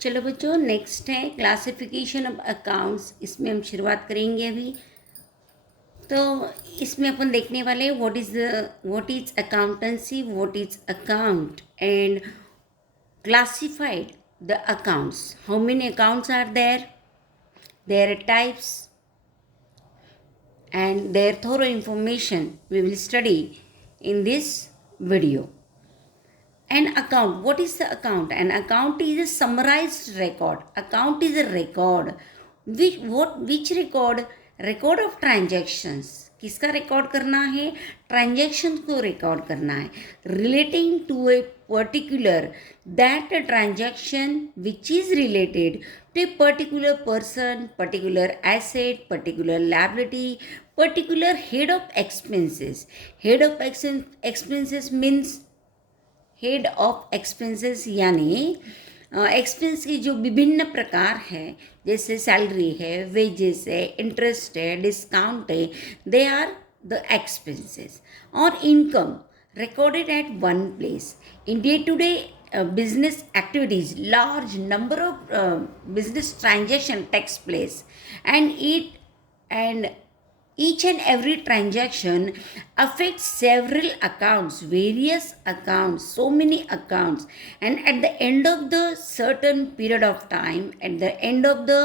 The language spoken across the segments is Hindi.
चलो बच्चों, नेक्स्ट है क्लासिफिकेशन ऑफ अकाउंट्स। इसमें हम शुरुआत करेंगे अभी। तो इसमें अपन देखने वाले हैं what is accountancy, what is account and classified the accounts. How many accounts are there? Their types and their thorough information we will study in this video. An account. What is the account? An account is a summarized record. Account is a record. Which record? Record of transactions. किसका रिकॉर्ड करना है? ट्रांजेक्शन को रिकॉर्ड करना है, relating to a particular that transaction which is related to a particular person, particular asset, particular liability, particular head of expenses. Head of expenses means head of expenses यानी एक्सपेंस की जो विभिन्न प्रकार हैं, जैसे सैलरी है, वेजेस है, इंटरेस्ट है, डिस्काउंट है, दे आर द एक्सपेंसेस. और income recorded at one place. In day-to-day business activities, large number of business transaction takes place, and each and every transaction affects several accounts, various accounts, so many accounts, and at the end of the certain period of time, at the end of the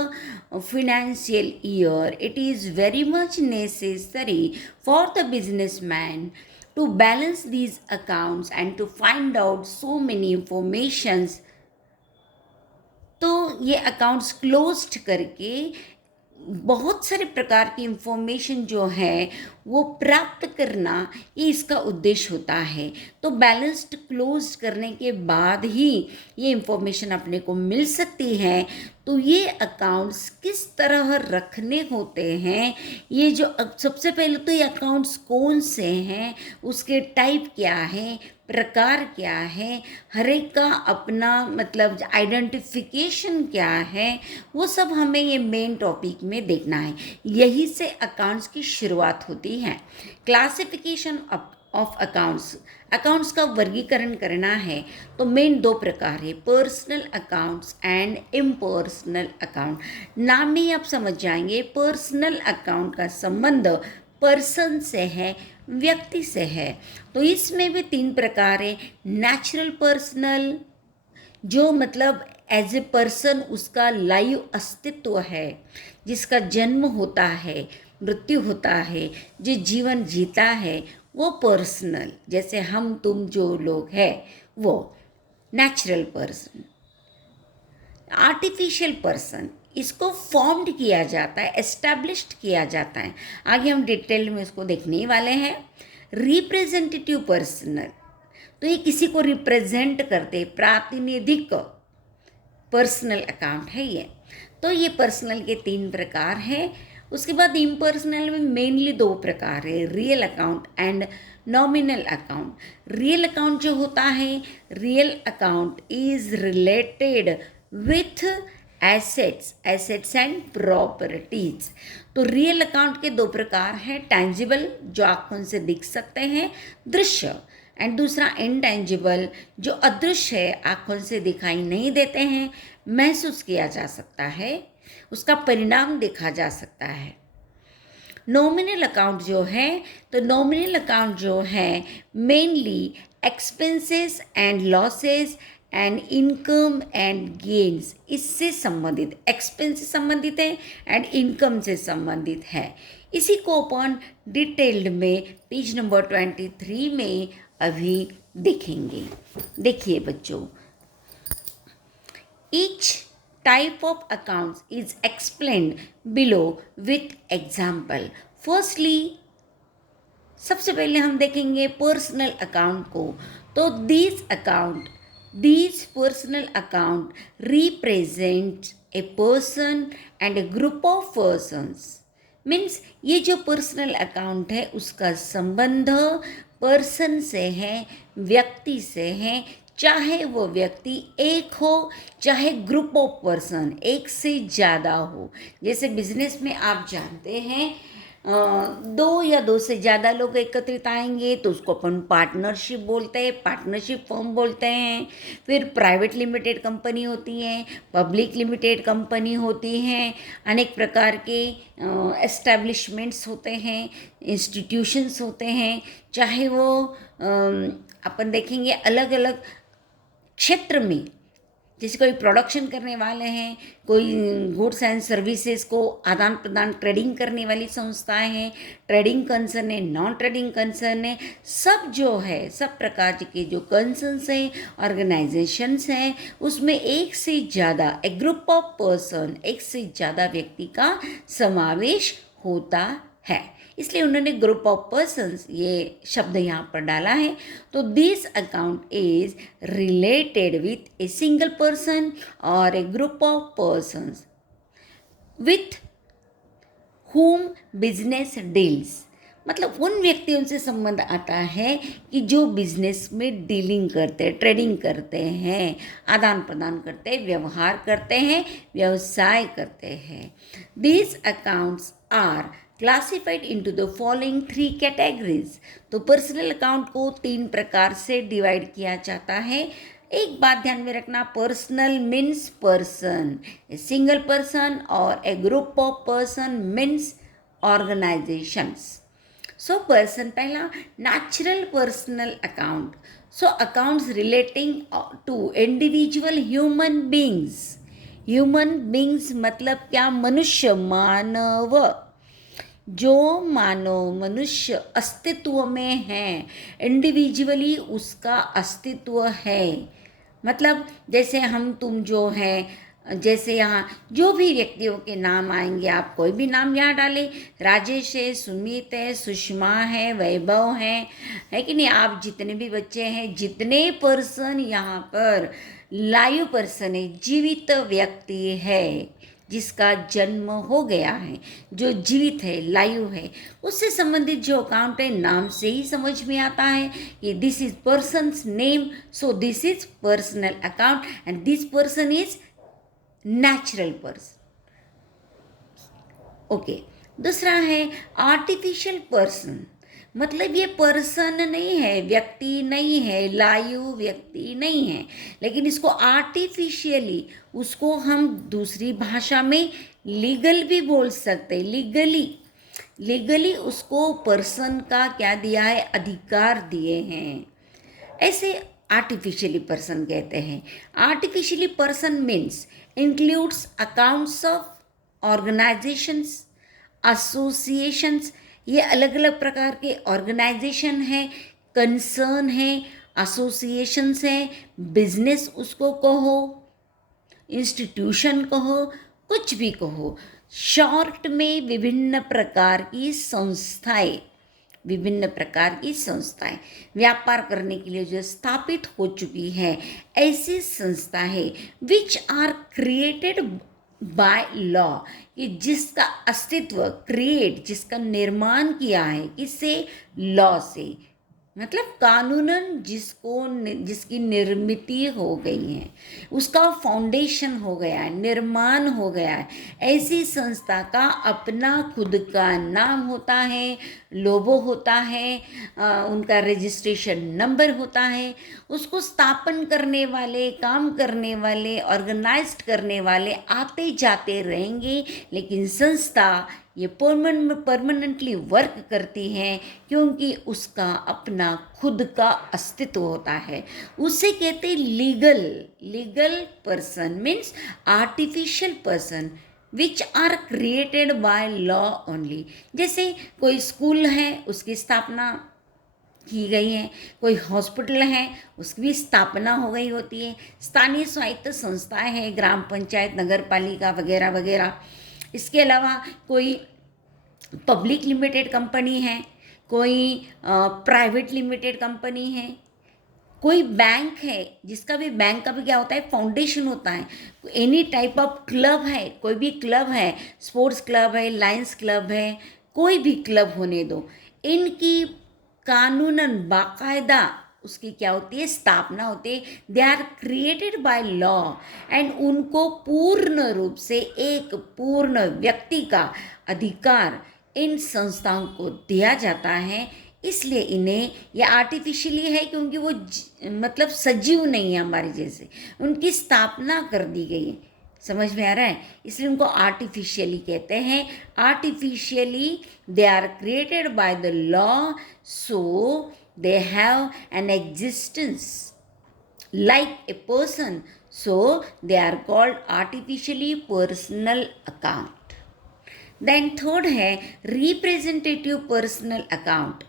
financial year, it is very much necessary for the businessman to balance these accounts and to find out so many informations. तो ये अकाउंट्स क्लोज्ड करके बहुत सारे प्रकार की इंफॉर्मेशन जो है वो प्राप्त करना, ये इसका उद्देश्य होता है. तो बैलेंस्ड क्लोज करने के बाद ही ये इंफॉर्मेशन अपने को मिल सकती है. तो ये अकाउंट्स किस तरह रखने होते हैं, ये जो सबसे पहले तो ये अकाउंट्स कौन से हैं, उसके टाइप क्या है, प्रकार क्या है, हर एक का अपना मतलब आइडेंटिफिकेशन क्या है, वो सब हमें ये मेन टॉपिक में देखना है. यही से अकाउंट्स की शुरुआत होती है. Classification of accounts. अकाउंट्स का वर्गीकरण करना है तो मेन दो प्रकार है, personal accounts and impersonal account. नाम में ही आप समझ जाएंगे, पर्सनल अकाउंट का संबंध पर्सन से है, व्यक्ति से है. तो इसमें भी तीन प्रकार है. नेचुरल पर्सनल, जो मतलब एज ए पर्सन उसका लाइव अस्तित्व है, जिसका जन्म होता है, मृत्यु होता है, जो जीवन जीता है, वो पर्सनल. जैसे हम तुम जो लोग हैं वो नेचुरल पर्सन. आर्टिफिशियल पर्सन, इसको फॉर्म्ड किया जाता है, एस्टैब्लिश्ड किया जाता है. आगे हम डिटेल में इसको देखने ही वाले हैं. रिप्रेजेंटेटिव पर्सनल, तो ये किसी को रिप्रेजेंट करते, प्रातिनिधिक पर्सनल अकाउंट है ये. तो ये पर्सनल के तीन प्रकार हैं. उसके बाद इम्पर्सनल में मेनली दो प्रकार है, real account and nominal account. Real account जो होता है, real account is related with assets and properties. तो रियल अकाउंट के दो प्रकार हैं, टैंजिबल जो आँखों से दिख सकते हैं, दृश्य, एंड दूसरा इनटैंजिबल जो अदृश्य है, आँखों से दिखाई नहीं देते हैं, महसूस किया जा सकता है, उसका परिणाम देखा जा सकता है. नॉमिनल अकाउंट जो है, तो नॉमिनल अकाउंट जो है mainly expenses and losses and income and gains, इससे संबंधित, एक्सपेंस से संबंधित है एंड इनकम से संबंधित है. इसी को अपन डिटेल्ड में पेज नंबर 23 में अभी देखेंगे. देखिए बच्चों, each type of accounts is explained below with example. Firstly, सबसे पहले हम देखेंगे पर्सनल अकाउंट को. तो these personal account represent a person and a group of persons. Means ये जो पर्सनल अकाउंट है उसका संबंध पर्सन से है, व्यक्ति से है, चाहे वो व्यक्ति एक हो, चाहे ग्रुप ऑफ पर्सन एक से ज़्यादा हो. जैसे बिजनेस में आप जानते हैं दो या दो से ज़्यादा लोग एकत्रित आएंगे तो उसको अपन पार्टनरशिप बोलते हैं, पार्टनरशिप फर्म बोलते हैं। फिर प्राइवेट लिमिटेड कंपनी होती हैं, पब्लिक लिमिटेड कंपनी होती हैं, अनेक प्रकार के एस्टेब्लिशमेंट्स होते हैं, इंस्टीट्यूशंस होते हैं, चाहे वो अपन देखेंगे अलग अलग क्षेत्र में। जैसे कोई प्रोडक्शन करने वाले हैं, कोई गुड्स एंड सर्विसेज को आदान प्रदान ट्रेडिंग करने वाली संस्थाएं हैं, ट्रेडिंग कंसर्न है, नॉन ट्रेडिंग कंसर्न है, सब जो है सब प्रकार के जो कंसर्न्स हैं, ऑर्गेनाइजेशंस हैं, उसमें एक से ज़्यादा एक ग्रुप ऑफ पर्सन, एक से ज़्यादा व्यक्ति का समावेश होता है। इसलिए उन्होंने ग्रुप ऑफ पर्सन्स ये शब्द यहाँ पर डाला है। तो this account is related with a single person और a group of persons with whom business deals. मतलब उन व्यक्तियों से संबंध आता है कि जो बिजनेस में डीलिंग करते हैं, ट्रेडिंग करते हैं, आदान प्रदान करते हैं, व्यवहार करते हैं, व्यवसाय करते हैं। These accounts are classified into the following 3 categories. तो पर्सनल अकाउंट को 3 प्रकार से डिवाइड किया जाता है। एक बात ध्यान में रखना, personal means person, a single person, और a group of person means organisations. So person पहला, natural personal account. So accounts relating to individual human beings. Human beings मतलब क्या? मनुष्य, मानव। जो मानव मनुष्य अस्तित्व में है, इंडिविजुअली उसका अस्तित्व है। मतलब जैसे हम तुम जो हैं, जैसे यहाँ जो भी व्यक्तियों के नाम आएंगे, आप कोई भी नाम यहाँ डालें, राजेश है, सुमित है, सुषमा है, वैभव है कि नहीं? आप जितने भी बच्चे हैं, जितने पर्सन यहाँ पर लाइव पर्सन है, जीवित व्यक्ति है, जिसका जन्म हो गया है, जो जीवित है, लाइव है, उससे संबंधित जो अकाउंट है, नाम से ही समझ में आता है कि this is persons name, so this is personal account and this person is natural person. Okay, दूसरा है आर्टिफिशियल पर्सन। मतलब ये पर्सन नहीं है, व्यक्ति नहीं है, लाइव व्यक्ति नहीं है, लेकिन इसको आर्टिफिशियली, उसको हम दूसरी भाषा में लीगल भी बोल सकते हैं। लीगली उसको पर्सन का क्या दिया है? अधिकार दिए हैं। ऐसे आर्टिफिशियली पर्सन कहते हैं। Artificially person means includes accounts of organisations, associations. ये अलग अलग प्रकार के ऑर्गेनाइजेशन हैं, कंसर्न हैं, एसोसिएशंस हैं, बिजनेस उसको कहो, इंस्टीट्यूशन कहो, कुछ भी कहो। शॉर्ट में विभिन्न प्रकार की संस्थाएं, व्यापार करने के लिए जो स्थापित हो चुकी है, ऐसी संस्थाएं which are created by law, कि जिसका अस्तित्व जिसका निर्माण किया है, किससे? लॉ से। मतलब कानूनन जिसकी निर्मित हो गई है, उसका फाउंडेशन हो गया है, निर्माण हो गया है, ऐसी संस्था का अपना खुद का नाम होता है, लोगो होता है, उनका रजिस्ट्रेशन नंबर होता है। उसको स्थापन करने वाले, काम करने वाले, ऑर्गेनाइज्ड करने वाले आते जाते रहेंगे, लेकिन संस्था ये परमानेंटली वर्क करती हैं, क्योंकि उसका अपना खुद का अस्तित्व होता है। उसे कहते हैं legal person means artificial person which are created by law only. जैसे कोई स्कूल है, उसकी स्थापना की गई है, कोई हॉस्पिटल है, उसकी भी स्थापना हो गई होती है, स्थानीय स्वायत्त संस्थाएं हैं, ग्राम पंचायत, नगर पालिका वगैरह वगैरह। इसके अलावा कोई पब्लिक लिमिटेड कंपनी है, कोई प्राइवेट लिमिटेड कंपनी है, कोई बैंक है, जिसका भी बैंक का भी क्या होता है? फाउंडेशन होता है। एनी टाइप ऑफ क्लब है, कोई भी क्लब है, स्पोर्ट्स क्लब है, लायंस क्लब है, कोई भी क्लब होने दो, इनकी कानूनन बाकायदा उसकी क्या होती है? स्थापना होती है। They are created by law and उनको पूर्ण रूप से एक पूर्ण व्यक्ति का अधिकार इन संस्थाओं को दिया जाता है, इसलिए इन्हें ये आर्टिफिशियली है क्योंकि वो मतलब सजीव नहीं है हमारे जैसे, उनकी स्थापना कर दी गई है। समझ में आ रहा है? इसलिए उनको आर्टिफिशियली कहते हैं। Artificially they are created by the law, so they have an existence like a person, so they are called artificially personal account. Then third है representative personal account.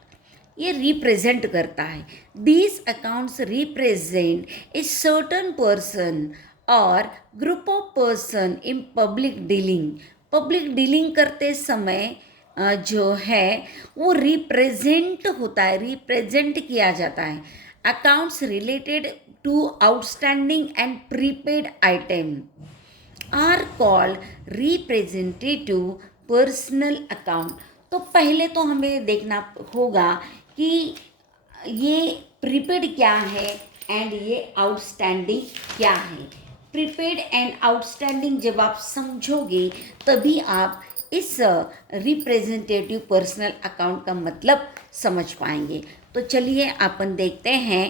ये रिप्रेजेंट करता है। These accounts represent a certain person or group of person in public dealing. Public dealing करते समय जो है वो रिप्रेजेंट होता है, रिप्रेजेंट किया जाता है। Accounts related to outstanding and prepaid item are called representative personal account. तो पहले तो हमें देखना होगा कि ये प्रीपेड क्या है एंड ये आउटस्टैंडिंग क्या है। प्रीपेड एंड आउटस्टैंडिंग जब आप समझोगे तभी आप इस रिप्रेजेंटेटिव पर्सनल अकाउंट का मतलब समझ पाएंगे। तो चलिए अपन देखते हैं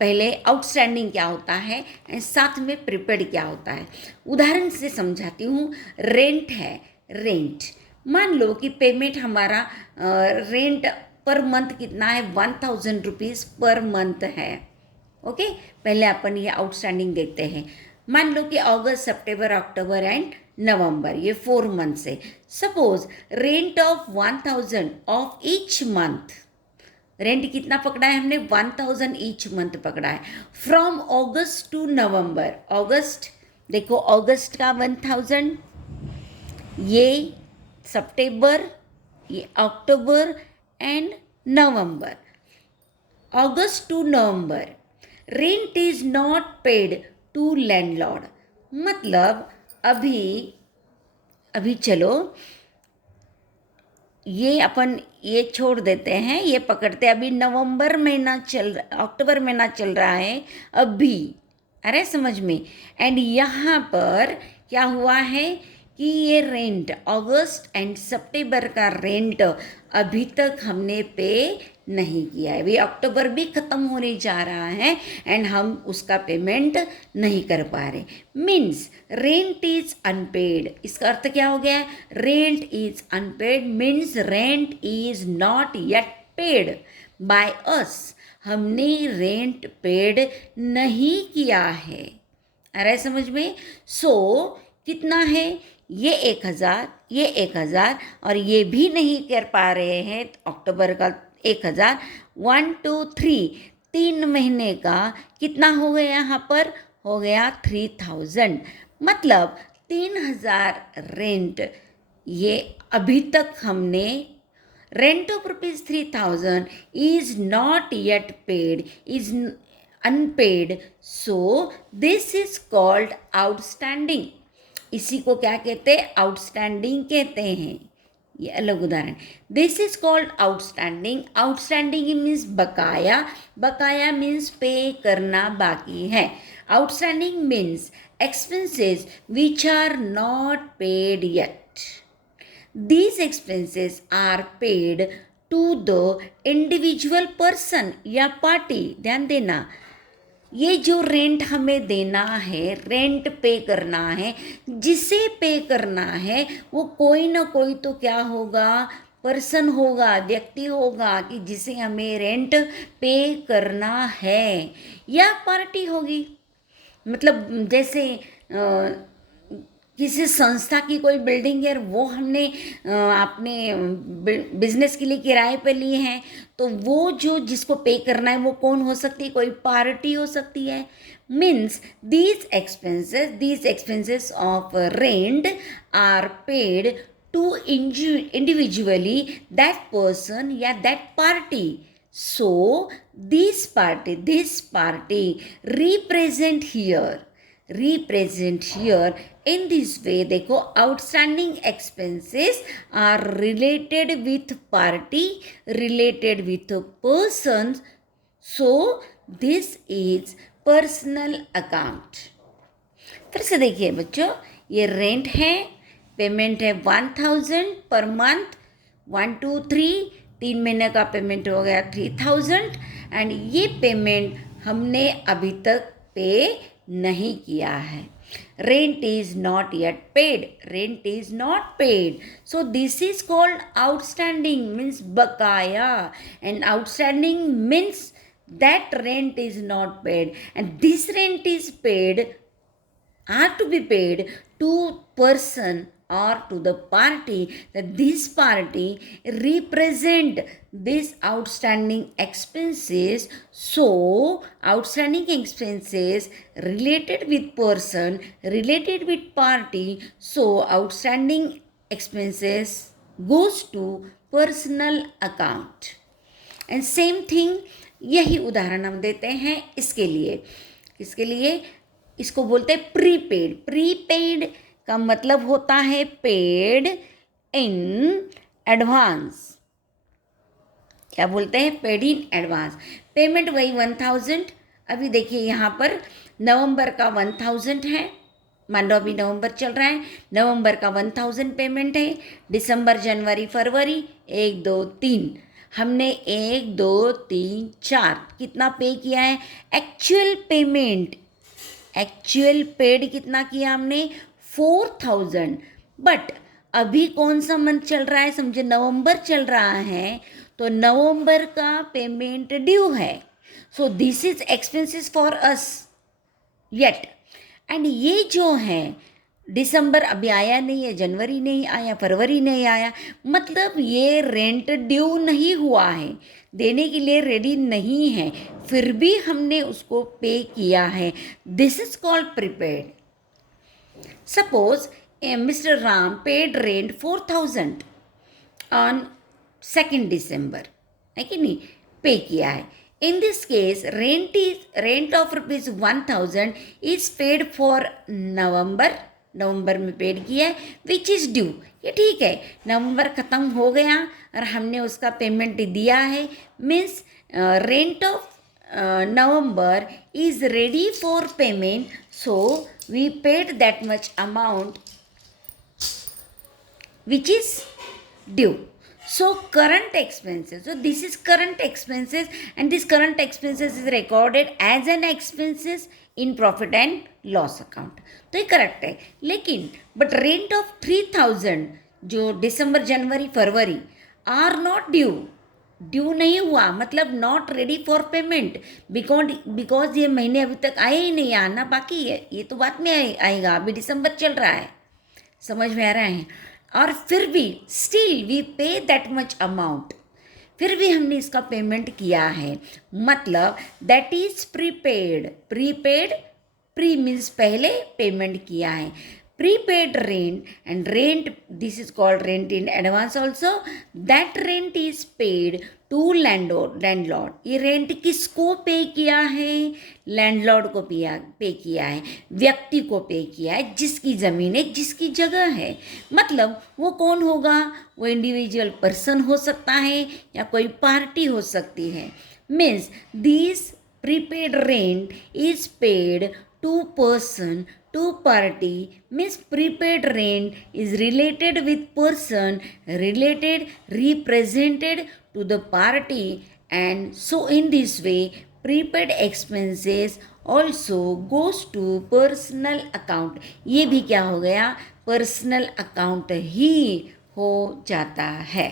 पहले आउटस्टैंडिंग क्या होता है एंड साथ में प्रीपेड क्या होता है। उदाहरण से समझाती हूँ। रेंट है, रेंट मान लो कि पेमेंट हमारा रेंट पर मंथ कितना है, 1000 रुपीज़ पर मंथ है। ओके, पहले अपन ये आउटस्टैंडिंग देखते हैं। मान लो कि अगस्त, सितंबर, अक्टूबर एंड नवंबर, ये 4 मंथ्स है। Suppose rent of 1000 of each month, rent कितना पकड़ा है हमने, 1000 ईच मंथ पकड़ा है। फ्रॉम अगस्त टू नवंबर, अगस्त देखो अगस्त का 1000, ये सितंबर, ये October and November. August to November rent is not paid to landlord, मतलब अभी चलो ये अपन ये छोड़ देते हैं, ये पकड़ते हैं। अभी नवंबर महीना चल रहा, अक्टूबर महीना चल रहा है अभी, अरे समझ में। एंड यहाँ पर क्या हुआ है कि ये रेंट अगस्त एंड सितंबर का रेंट अभी तक हमने पे नहीं किया है। अभी अक्टूबर भी ख़त्म होने जा रहा है एंड हम उसका पेमेंट नहीं कर पा रहे। मीन्स रेंट इज अनपेड, इसका अर्थ क्या हो गया है, rent is unpaid means rent is not yet paid by us, हमने रेंट पेड नहीं किया है। अरे समझ में। सो कितना है, ये 1000, ये 1000 और ये भी नहीं कर पा रहे हैं अक्टूबर का 1000, 1 2 3 3 महीने का कितना हो गया, यहाँ पर हो गया 3000, मतलब 3000 रेंट ये अभी तक हमने, rent of ₹3000 is not yet paid, is unpaid, so this is called outstanding. इसी को क्या कहते हैं, आउटस्टैंडिंग कहते हैं। ये अलग उदाहरण। This is called outstanding. Outstanding means बकाया, बकाया मीन्स पे करना बाकी है। Outstanding means expenses which are not paid yet. These expenses are paid to the individual person या पार्टी। ध्यान देना, ये जो रेंट हमें देना है, रेंट पे करना है, जिसे पे करना है वो कोई ना कोई तो क्या होगा, पर्सन होगा, व्यक्ति होगा कि जिसे हमें रेंट पे करना है, या पार्टी होगी। मतलब जैसे किसी संस्था की कोई बिल्डिंग है, वो हमने अपने बिजनेस के लिए किराए पे लिए हैं, तो वो जो जिसको पे करना है वो कौन हो सकती है, कोई पार्टी हो सकती है। Means these expenses of rent are paid to individually that person या that party. So this party represent here in this way। देखो outstanding expenses are related with party, related with persons, so this is personal account। फिर से देखिए बच्चों, ये रेंट है, पेमेंट है 1000 पर मंथ, 1 2 3, 3 महीने का पेमेंट हो गया 3000 एंड ये पेमेंट हमने अभी तक पे नहीं किया है. Rent is not yet paid. Rent is not paid. So this is called outstanding, means bakaya. And outstanding means that rent is not paid. And this rent is paid, are to be paid to person or to the party, that this party represent this outstanding expenses. So outstanding expenses related with person, related with party, so outstanding expenses goes to personal account. And same thing, यही उदाहरण हम देते हैं इसके लिए. इसके लिए इसको बोलते हैं प्रीपेड. प्रीपेड का मतलब होता है पेड इन एडवांस. क्या बोलते हैं? Paid in advance. पेमेंट वही 1000. अभी देखिए यहाँ पर नवंबर का 1000 है. मान लो अभी नवंबर चल रहा है, नवंबर का 1000 पेमेंट है. दिसंबर, जनवरी, फरवरी 1 2 3 हमने 1 2 3 4 कितना पे किया है? एक्चुअल पेमेंट, एक्चुअल पेड कितना किया हमने? 4000. बट अभी कौन सा मंथ चल रहा है? समझे नवंबर चल रहा है, तो नवंबर का पेमेंट ड्यू है. सो this is expenses for us yet. And ये जो है दिसंबर अभी आया नहीं है, जनवरी नहीं आया, फरवरी नहीं आया, मतलब ये रेंट ड्यू नहीं हुआ है, देने के लिए रेडी नहीं है, फिर भी हमने उसको पे किया है. This is called prepaid. Suppose mister Ram paid rent 4000 on 2 December, है कि नहीं? पे किया है. In this case, rent of ₹1000 is paid for November. नवंबर में पेड किया है, विच इज़ ड्यू. ये ठीक है, नवंबर ख़त्म हो गया और हमने उसका पेमेंट दिया है, means rent of November is ready for payment. So we paid that much amount which is due. So current expenses, so this is current expenses and this current expenses is recorded as an expenses in profit and loss account. तो ये करेक्ट है. लेकिन बट रेंट ऑफ 3000 जो दिसंबर, जनवरी, फरवरी आर नॉट ड्यू, ड्यू नहीं हुआ, मतलब not ready for payment, because ये महीने अभी तक आए ही नहीं, आना बाकी है. ये तो बाद में आएगा, अभी दिसंबर चल रहा है. समझ में आ रहा है? और फिर भी still we pay that much amount, फिर भी हमने इसका पेमेंट किया है, मतलब that is prepaid. Prepaid, pre means पहले, पेमेंट किया है. Prepaid rent and rent, this is called rent in advance also. That rent is paid to landlord. ये रेंट किसको पे किया है? लैंडलॉर्ड को पे किया है, व्यक्ति को पे किया है, जिसकी ज़मीन है, जिसकी जगह है. मतलब वो कौन होगा? वो इंडिविजुअल पर्सन हो सकता है या कोई पार्टी हो सकती है. Means this prepaid rent is paid to person, to party, means prepaid rent is related with person, related, represented to the party, and so in this way prepaid expenses also goes to personal account. ये भी क्या हो गया? पर्सनल अकाउंट ही हो जाता है.